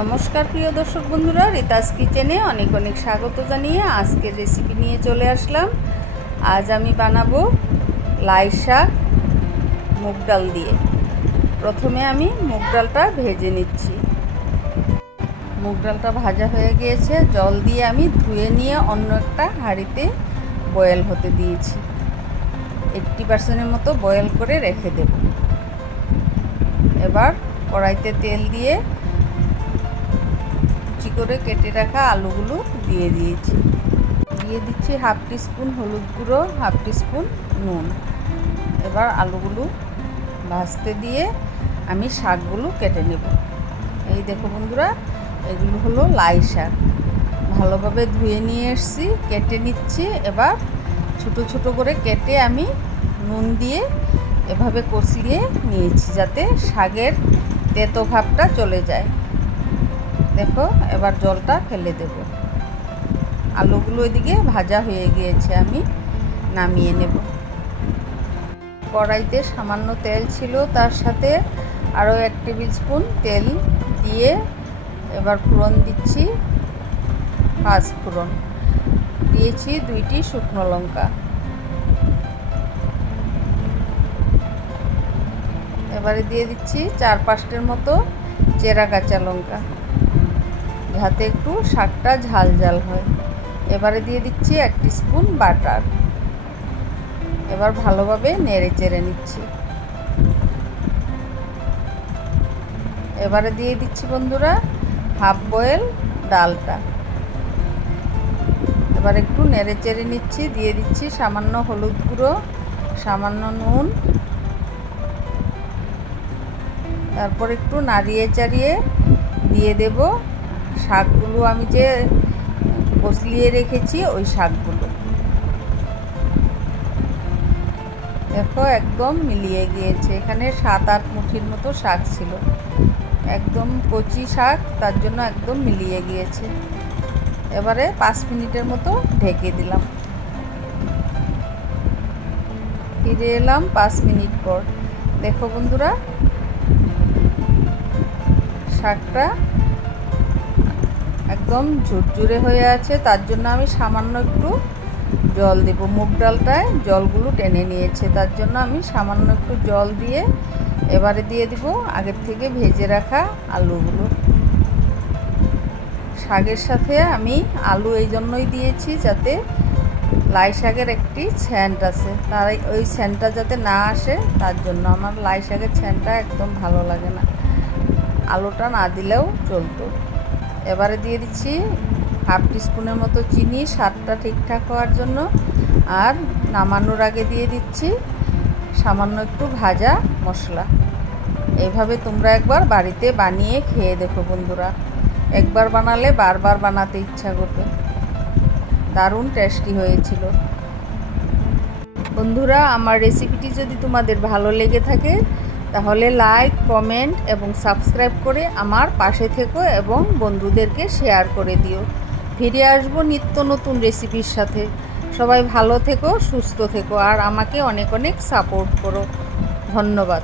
নমস্কার প্রিয় দর্শক বন্ধুরা, রিতাস কিচেনে অনেক অনেক স্বাগত জানিয়ে আজকের রেসিপি নিয়ে চলে আসলাম। আজ আমি বানাবো লাই শাক মুগ ডাল দিয়ে। প্রথমে আমি মুগ ডালটা ভেজে নিচ্ছি। মুগ ডালটা ভাজা হয়ে গিয়েছে, জল দিয়ে আমি ধুয়ে নিয়ে অন্য একটা হাঁড়িতে বয়েল হতে দিয়েছি। 80% মতো বয়েল করে রেখে দেব। এবার কড়াইতে তেল দিয়ে কুচি করে কেটে রাখা আলুগুলো দিয়ে দিয়েছি। দিয়ে দিচ্ছি হাফ টিস্পুন হলুদ গুঁড়ো, হাফ টিস্পুন নুন। এবার আলুগুলো ভাজতে দিয়ে আমি শাকগুলো কেটে নেব। এই দেখো বন্ধুরা, এগুলো হলো লাই শাক। ভালোভাবে ধুয়ে নিয়ে এসেছি, কেটে নিচ্ছি। এবার ছোট ছোট করে কেটে আমি নুন দিয়ে এভাবে কষিয়ে নিয়েছি, যাতে শাকের তেতো ভাবটা চলে যায়। দেখো, এবার জলটা ফেলে দেব। আলুগুলো এদিকে ভাজা হয়ে গিয়েছে, আমি নামিয়ে নেব। কড়াইতে সামান্য তেল ছিল, তার সাথে আরও 1 টেবিল স্পুন তেল দিয়ে এবার ফোড়ন দিচ্ছি। 5 ফোড়ন দিয়েছি, 2টি শুকনো লঙ্কা। এবারে দিয়ে দিচ্ছি 4-5টের মতো চেরা কাঁচা লঙ্কা, যাতে একটু শাকটা ঝাল ঝাল হয়। এবারে দিয়ে দিচ্ছি 1 টিস্পুন বাটার। এবার ভালোভাবে নেড়ে চেড়ে নিচ্ছি। এবারে দিয়ে দিচ্ছি বন্ধুরা হাফ বয়েল ডালটা। এবার একটু নেড়ে চেড়ে নিচ্ছি। দিয়ে দিচ্ছি সামান্য হলুদ গুঁড়ো, সামান্য নুন। তারপর একটু নাড়িয়ে চাড়িয়ে দিয়ে দেব শাকগুলো, আমি যে কষলিয়ে রেখেছি ওই শাকগুলো। দেখো, একদম মিলিয়ে গিয়েছে। এখানে 7-8 মুঠির মতো শাক ছিল, একদম কচি শাক, তার জন্য একদম মিলিয়ে গিয়েছে। এবারে 5 মিনিটের মতো ঢেকে দিলাম। ফিরে এলাম 5 মিনিট পর। দেখো বন্ধুরা, শাকটা একদম ঝুরঝুরে হয়ে আছে, তার জন্য আমি সামান্য একটু জল দেব। মুগ ডালটায় জলগুলো টেনে নিয়েছে, তার জন্য আমি সামান্য একটু জল দিয়ে এবারে দিয়ে দিব আগের থেকে ভেজে রাখা আলুগুলো। শাকের সাথে আমি আলু এই জন্যই দিয়েছি, যাতে লাই শাকের একটি স্যান্ট আছে, তাই ওই স্যান্টটা যাতে না আসে, তার জন্য। আমার লাই শাকের স্যান্টটা একদম ভালো লাগে না, আলুটা না দিলেও চলতো। এবারে দিয়ে দিচ্ছি হাফ টিস্পুনের মতো চিনি, স্বাদটা ঠিকঠাক হওয়ার জন্য। আর নামানোর আগে দিয়ে দিচ্ছি সামান্য একটু ভাজা মশলা। এইভাবে তোমরা একবার বাড়িতে বানিয়ে খেয়ে দেখো বন্ধুরা। একবার বানালে বারবার বানাতে ইচ্ছা করবে। দারুণ টেস্টি হয়েছিল বন্ধুরা। আমার রেসিপিটি যদি তোমাদের ভালো লেগে থাকে, তাহলে লাইক, কমেন্ট এবং সাবস্ক্রাইব করে আমার পাশে থেকো এবং বন্ধুদেরকে শেয়ার করে দিও। ফিরে আসবো নিত্য নতুন রেসিপির সাথে। সবাই ভালো থেকো, সুস্থ থেকো, আর আমাকে অনেক অনেক সাপোর্ট করো। ধন্যবাদ।